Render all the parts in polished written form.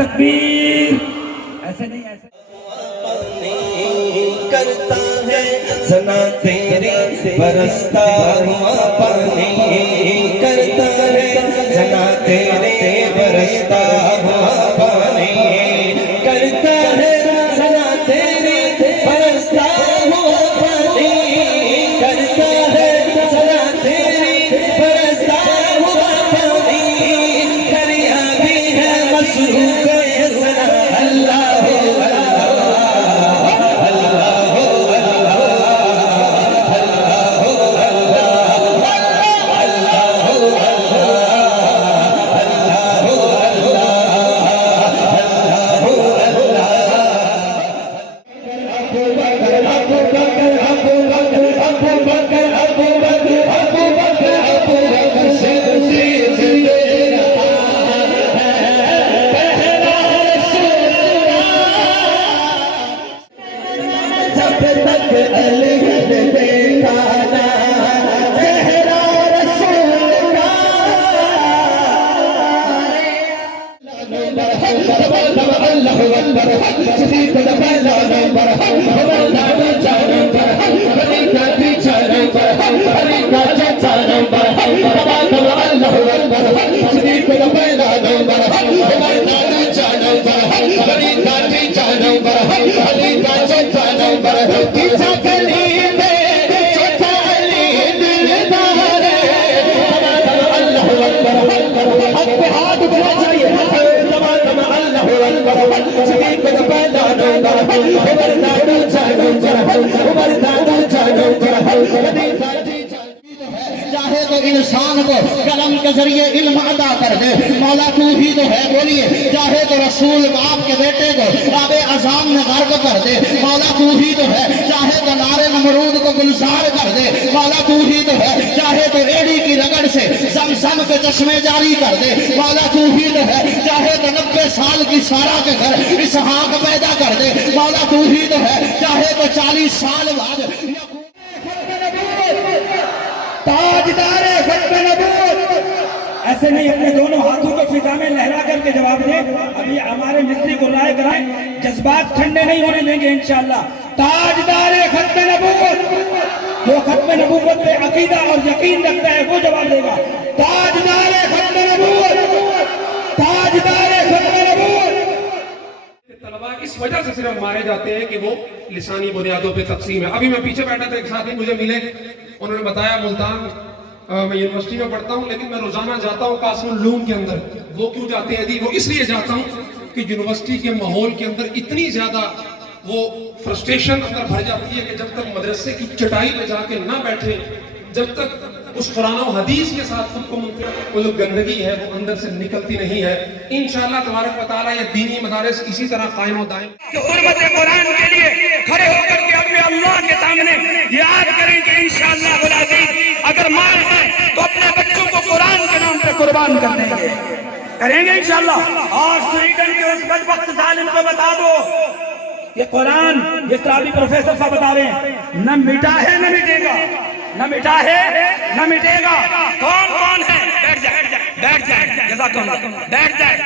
تکبیر. ایسے نہیں ایسے کرتا ہے زنا تیرے برستا ہوا پانی کرتا ہے زنا تیرے برستا ہوا پانی کرتا ہے زنا تیرے برستا ہوا پانی کرتا ہے زنا تیرے برستا ہوا پانی دریا بھی ہے مصروف زنا. اللہ چاہے تو انسان کو قلم کے ذریعے علم عطا کر دے مولا تو ہی تو ہے بولیے. چاہے تو رسول باپ کے بیٹے کو آب اذان میں غرق کر دے مولا تو ہی تو ہے. چاہے تو نارے نمرود کو گلزار کر دے مولا تو ہی تو ہے. چاہے تو ایڑی کی رگڑ سے زمزم کے چشمے جاری کر دے مولا تو ہی تو ہے. چاہے تو 90 سال کی سارا کے گھر اسحاق پیدا کر دے مولا تو ہی تو ہے. چاہے تو 40 سال بعد تاجدار ختم نبوت. ایسے نہیں اپنے دونوں ہاتھوں کو فضا میں لہرا کر کے جواب دیں. ابھی ہمارے مصری کو رائے کرائیں, جذبات ٹھنڈے نہیں ہونے دیں گے انشاءاللہ. تاجدار ختم نبوت جو ختم نبوت پہ عقیدہ اور یقین رکھتا ہے وہ جواب دے گا. تاجدار ختم نبوت, تاجدار ختم نبوت. طلباء اس وجہ سے صرف مارے جاتے ہیں کہ وہ لسانی بنیادوں پہ تقسیم ہے. ابھی میں پیچھے بیٹھا تھا, ایک ساتھی مجھے ملے, انہوں نے بتایا ملتان میں یونیورسٹی میں پڑھتا ہوں لیکن میں روزانہ جاتا ہوں قاسم العلوم کے اندر. وہ کیوں جاتے ہیں جی؟ وہ اس لیے جاتا ہوں کہ یونیورسٹی کے ماحول کے اندر اتنی زیادہ وہ فرسٹریشن اندر بھر جاتی ہے کہ جب تک مدرسے کی چٹائی پہ جا کے نہ بیٹھے, جب تک اس قرآن و حدیث کے ساتھ خود کو وہ جو گندگی ہے وہ اندر سے نکلتی نہیں ہے. انشاءاللہ تبارک و تعالیٰ یہ دینی مدارس اسی طرح قائم و دائم کہ حرمت قرآن کے لیے کھڑے ہو کر کے اپنے اللہ کے سامنے یاد کریں کہ انشاءاللہ العزیز اگر مال ہے تو اپنے بچوں کو قرآن کے نام پہ قربان کر دیں گے, کریں گے انشاءاللہ. اور سویڈن کے اس بدبخت ظالم کو بتا دو کہ قرآن جس طرح ابھی پروفیسر صاحب بتا رہے ہیں نہ مٹا ہے نہ مٹے گا, نہ مٹا ہے نہ مٹے گا. کون کون ہے؟ بیٹھ جائے, بیٹھ جائے, جزاک اللہ, بیٹھ جائے,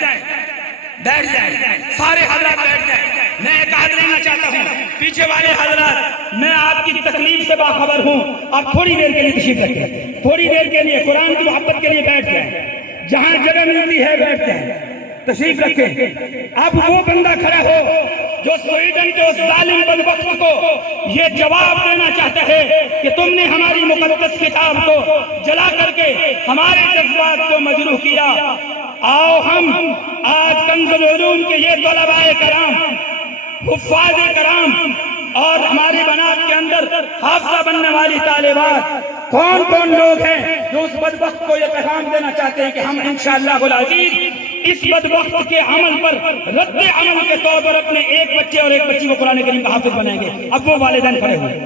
بیٹھ جائے, سارے حضرات بیٹھ جائے. میں ایک بات لینا چاہتا ہوں, پیچھے والے حضرات میں آپ کی تکلیف سے باخبر ہوں. آپ تھوڑی دیر کے لیے تشریف رکھیں, تھوڑی دیر کے لیے قرآن کی محبت کے لیے بیٹھ جائیں, جہاں جگہ ملتی ہے بیٹھ جائیں, تشریف رکھیں. اب وہ بندہ کھڑا ہو جو سویڈن کے اس ظالم بدبخت کو یہ جواب دینا چاہتا ہے کہ تم نے ہماری مقدس کتاب کو جلا کر کے ہمارے جذبات کو مجروح کیا. آؤ ہم آج کنز العلوم کے یہ طلباء کرام, حفاظ کرام اور ہماری بنات کے اندر حافظہ بننے والی طالبات کون کون لوگ ہیں جو اس بدبخت کو یہ پیغام دینا چاہتے ہیں کہ ہم انشاءاللہ العزیز اس بدبخت کے عمل پر رد عمل کے طور پر اپنے ایک بچے اور ایک بچی کو قرآن کریم کا حافظ بنائیں گے. اب وہ والدین کھڑے ہوئے,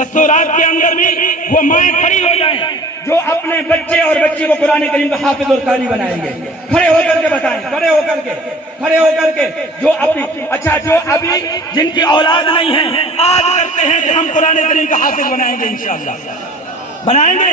مستورات کے اندر بھی وہ مائیں کھڑی ہو جائیں جو اپنے بچے اور بچی کو قرآن کریم کا حافظ اور قاری بنائیں گے. کھڑے ہو کر کے بتائیں, کھڑے ہو کر کے, کھڑے ہو کر کے جو اپنی اچھا جو ابھی جن کی اولاد نہیں ہے آج کرتے ہیں کہ ہم قرآن کریم کا حافظ بنائیں گے, انشاءاللہ بنائیں گے.